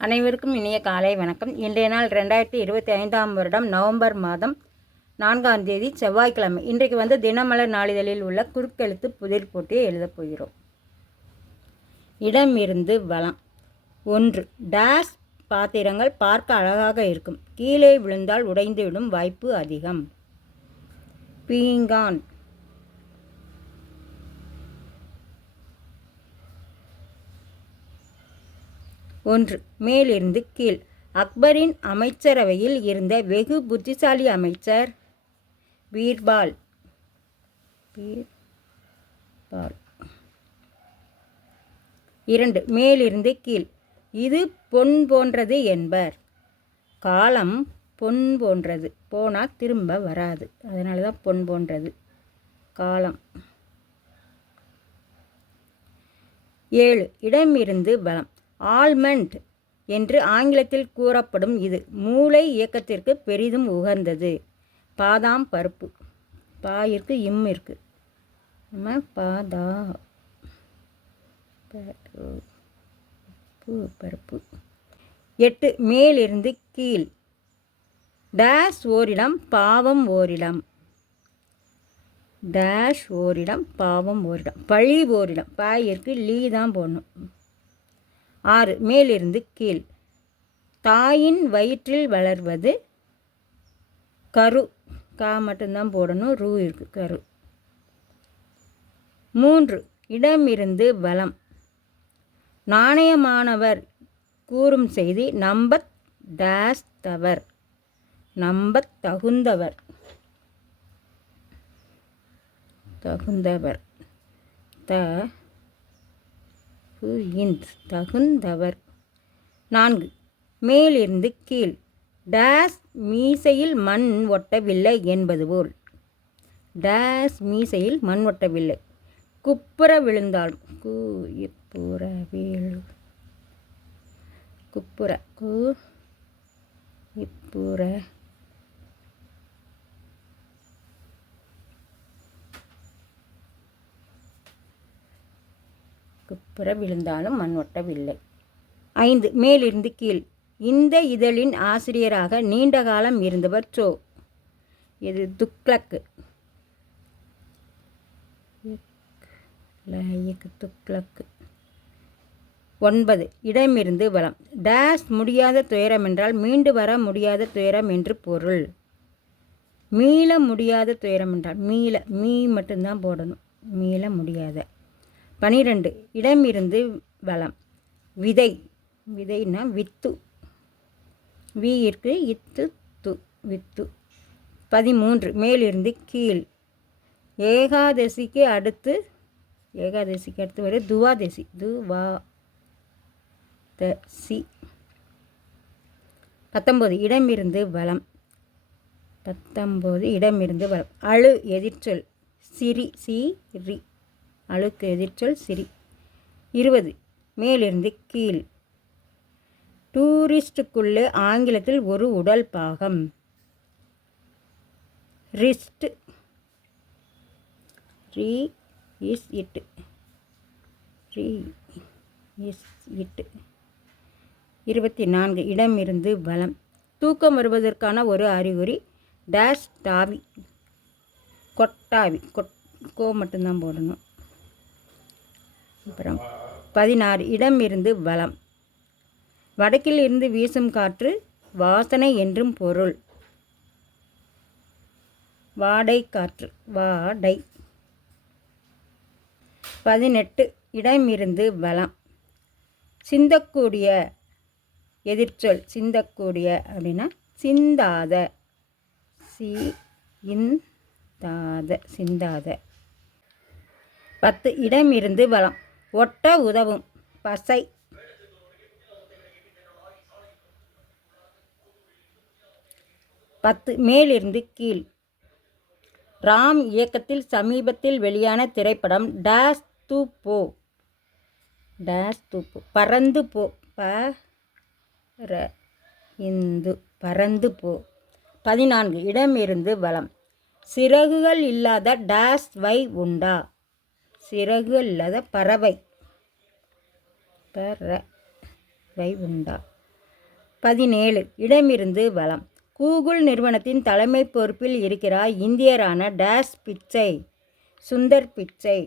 அனைவருக்கும் இனிய காலை வணக்கம். இன்றைய நாள் 2025ஆம் வருடம் நவம்பர் மாதம் 4ஆம் தேதி செவ்வாய்க்கிழமை. இன்றைக்கு தினமலர் நாளிதழில் உள்ள குறுக்கெழுத்து புதிர் போட்டியை எழுதப் போகிறோம். இடமிருந்து வலம். 1. டேஷ் பாத்திரங்கள் பார்க்க அழகாக இருக்கும், கீழே விழுந்தால் உடைந்துவிடும் வாய்ப்பு அதிகம். பீங்கான். 1. மேலிருந்து கீழ். அக்பரின் அமைச்சரவையில் இருந்த வெகு புத்திசாலி அமைச்சர் பீர்பால். 2. மேலிருந்து கீழ். இது பொன் போன்றது என்பர். காலம் பொன் போன்றது, போனால் திரும்ப வராது, அதனால தான் பொன் போன்றது காலம். 7. இடமிருந்து வலம். ஆல்மண்ட் என்று ஆங்கிலத்தில் கூறப்படும் இது மூளை இயக்கத்திற்கு பெரிதும் உகந்தது. பாதாம் பருப்பு. பாயிற்கு இம் இருக்கு, நம்ம பாதா பருப்பு. 8. மேலிருந்து கீழ். டேஷ் ஓரிடம் பாவம் ஓரிடம். டேஷ் ஓரிடம் பாவம் ஓரிடம். பழி ஓரிடம். பாயிற்கு லீ தான் போடணும். 6. மேலிருந்து கீழ். தாயின் வயிற்றில் வளர்வது கரு. கா மட்டும்தான் போடணும், ரூ இருக்கு, கரு. 3. இடமிருந்து வலம். நாணயமானவர் கூறும் செய்தி நம்பத் டேஷ் தவர். நம்பத் தகுந்தவர். தகுந்தவர். தகுந்தவர். 4. மேலிருந்து கீழ். டேஷ் மீசையில் மண் ஒட்டவில்லை என்பது போல். டேஷ் மீசையில் மண் ஒட்டவில்லை. குப்புற விழுந்தால். குப்புற இப்புற குப்புற விழுந்தாலும் மண் ஒட்டவில்லை. 5. மேலிருந்து கீழ். இந்த இதழின் ஆசிரியராக நீண்ட காலம் இருந்தவர் சோ. இது துக்ளக். துக்ளக். 9. இடமிருந்து வலம். டேஷ் முடியாத துயரம் என்றால் மீண்டு வர முடியாத துயரம் என்று பொருள். மீள முடியாத துயரம் என்றால் மீ மட்டும்தான் போடணும், மீள முடியாத. 12. இடமிருந்து வலம். விதை. விதைனா வித்து. வீயிற்கு இத்து து, வித்து. 13. மேலிருந்து கீழ். ஏகாதசிக்கு அடுத்து வரும் துவாதசி. சி. 19. இடமிருந்து வலம். 19. இடமிருந்து வலம். அழு எதிர்ச்சொல் சிரி. ரி. அழுக்கு எதிர்ச்சொல் சிரி. 20. மேலிருந்து கீழ். டூரிஸ்டுக்குள்ளே ஆங்கிலத்தில் ஒரு உடல் பாகம். Wrist. Re is it. Re is it. 24. இடமிருந்து வலம். தூக்கம் வருவதற்கான ஒரு அறிகுறி டேஷ் தாவி. கொட்டாவி. கோ மட்டும்தான் போடணும். அப்புறம் 16. இடமிருந்து வலம். வடக்கில் இருந்து வீசும் காற்று வாசனை என்றும் பொருள். வாடை காற்று. வாடை. 18. இடமிருந்து வலம். சிந்தக்கூடிய எதிர்ச்சொல் சிந்தக்கூடிய அப்படின்னா சிந்தாத. சிந்தாத. 10. இடமிருந்து வலம். ஒட்ட உதவும் பசை. 10. மேலிருந்து கீழ். ராம் இயக்கத்தில் சமீபத்தில் வெளியான திரைப்படம் டேஷ் தூப்போ. டேஷ் தூப்போ. பறந்து போ. பறந்து போ. 14. இடமிருந்து வலம். சிறகுகள் இல்லாத டேஷ் வை உண்டா. சிறகுகள் இல்லாத பறவை. பறவை உண்டா. 17 இடமிருந்து வலம். கூகுள் நிறுவனத்தின் தலைமை பொறுப்பில் இருக்கிறார் இந்தியரான டேஸ் பிச்சை. சுந்தர் பிச்சை.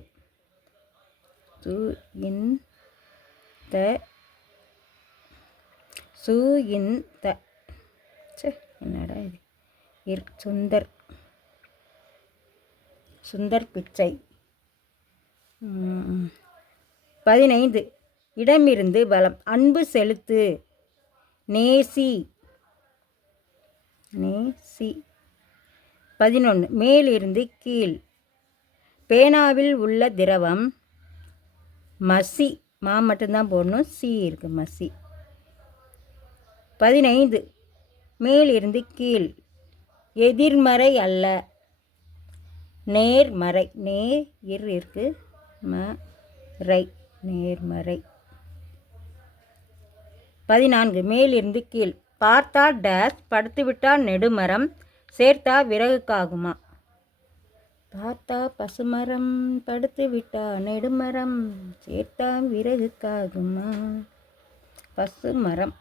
என்னடா இது சுந்தர் பிச்சை. 15 இடமிருந்து வலம். அன்பு செலுத்து. நேசி. 11 மேலிருந்து கீழ். பேனாவில் உள்ள திரவம் மசி. மா மட்டும்தான் போடணும், சி இருக்கு, மசி. 15 மேலிருந்து கீழ். எதிர்மறை அல்ல, நேர்மறை. நேர் இருக்கு, மறை, நேர்மறை. 14 மேலிருந்து கீழ். பார்த்தா டேஸ், படுத்துவிட்டால் நெடுமரம், சேர்த்தா விறகுக்காகுமா? பார்த்தா பசுமரம், படுத்து விட்டா நெடுமரம், சேர்த்தா விறகுக்காகுமா? பசுமரம்.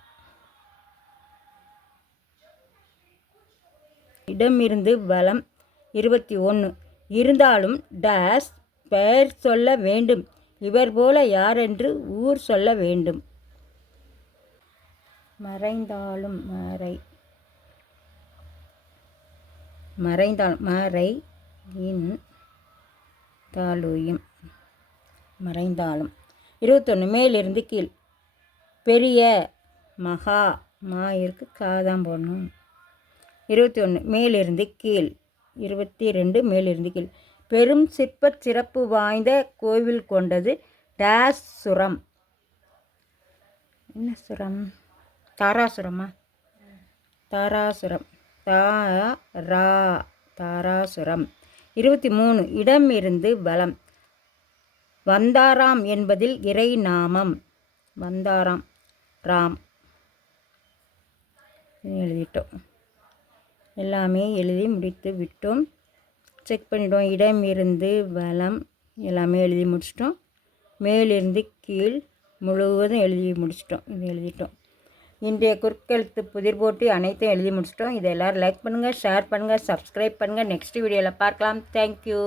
இடமிருந்து வலம். 21 இருந்தாலும் டேஸ் பெயர் சொல்ல வேண்டும், இவர் போல யாரென்று ஊர் சொல்ல வேண்டும். மறைந்தாலும் மறை. மறைந்தாலும் மறை இன் தாலுயும். மறைந்தாலும். 21 மேலிருந்து கீழ். பெரிய, மகா, மா இருக்கு, காதான் போடணும். 21 மேலிருந்து கீழ். 22 மேலிருந்து கீழ். பெரும் சிற்ப சிறப்பு வாய்ந்த கோவில் கொண்டது டேஸ் சுரம். என்ன சுரம்? தாராசுரமா? தாராசுரம். தாராசுரம். 23 இடமிருந்து வலம். வந்தாராம் என்பதில் இறை நாமம். வந்தாராம், ராம். எழுதிட்டோம். எல்லாமே எழுதி முடித்து விட்டோம். செக் பண்ணிட்டோம். இடமிருந்து வலம் எல்லாமே எழுதி முடிச்சிட்டோம். மேலிருந்து கீழ் முழுவதும் எழுதி முடிச்சிட்டோம். இது எழுதிட்டோம். இன்றைய குறுக்கெழுத்து புதிர் போட்டி அனைத்தும் எழுதி முடிச்சிட்டோம். இதை எல்லோரும் லைக் பண்ணுங்கள், ஷேர் பண்ணுங்கள், சப்ஸ்கிரைப் பண்ணுங்கள். நெக்ஸ்ட் வீடியோவில் பார்க்கலாம். தேங்க்யூ.